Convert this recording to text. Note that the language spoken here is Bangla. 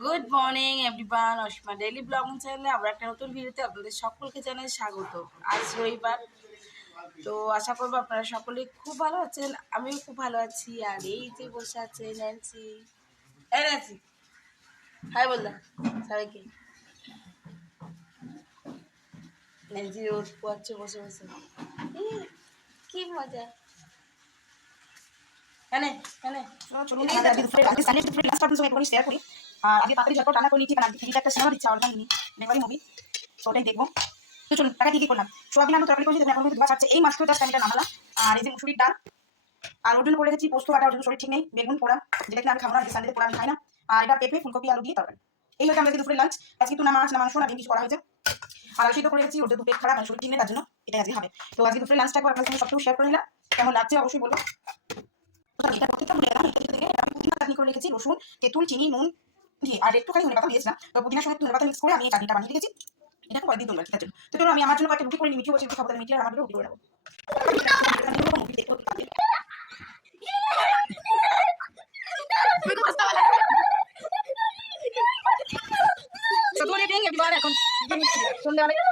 Good morning everyone, Asima daily blogging চ্যানেলে আবার একটা নতুন ভিডিওতে আপনাদের সকলকে জানাই স্বাগত। আজ রবিবার, তো আশা করবো আপনারা সকলেই খুব ভালো আছেন। আমিও খুব ভালো আছি। আর এই যে বসে আছে ন্যান্সি। এই ন্যান্সি, হাই বললাম সবাইকে। ন্যান্সি রোদ পোয়াচ্ছে বসে বসে। কি মজা। কেন কেন চলুন আজকে দুপুরে লাস্ট আপনাদের সঙ্গে শেয়ার করি। আর আজকে তাড়াতাড়ি ঝটপট রান্না করে নিচ্ছি, কারণ আজকে টিভিতে একটা সিনেমা দিচ্ছে অলটাইম বেঙ্গলি মুভি, তো ওটাই দেখবো। তো চলুন টাকা কি করলাম। সোয়াবিন আলু তরকারি করেছি, এখন কিন্তু ধোয়া ছাড়ছে। এই মাত্র জাস্ট আমি এটা নামালাম। আর এই যে মুসুরির ডাল, আর ওর জন্য করে রেখেছি পোস্ত বাটা, ওর জন্য শরীর ঠিক নেই, বেগুন পোড়া, যেটা কিনা আমি খাবো না, সানডেতে পোড়া আমি খাই না। আর এটা পেঁপে ফুলকপি আলু দিয়ে তরকারি। এই হচ্ছে আমাদের দুপুরে লাঞ্চ। আজকে তো না মাছ না মাংস না কিছু করা হয়েছে। আর আলু সিদ্ধ করে রেখেছি, ওর যে পেট খারাপ, শরীর ঠিক নেই, তার জন্য এটাই আজকে হবে। তো আজকে দুপুরে লাঞ্চটা একবার আপনাদের সঙ্গে সবকিছু শেয়ার করে নিলাম। কেমন লাগছে অবশ্যই বলবো। এটা প্রত্যেকটা ভুলে গেলাম। আমি পুদিনা চাটনি করে রেখেছি, রসুন, তেঁতুল, চিনি, নুন দিয়ে, আর একটুখানি ধনেপাতা দিয়েছিলাম। তো পুদিনার সঙ্গে ধনেপাতা মিক্স করে আমি এই চাটনিটা বানিয়ে রেখেছি। এটা কয়েকদিন তোমরা ঠিক আছে। তো চলো আমি আমার জন্য কয়েকটা রুটি করে মিটিয়ে বসে খাবো, তাহলে মিটিয়ে আমার জন্য রুটি করে নেবো। এখন সন্ধ্যাবেলা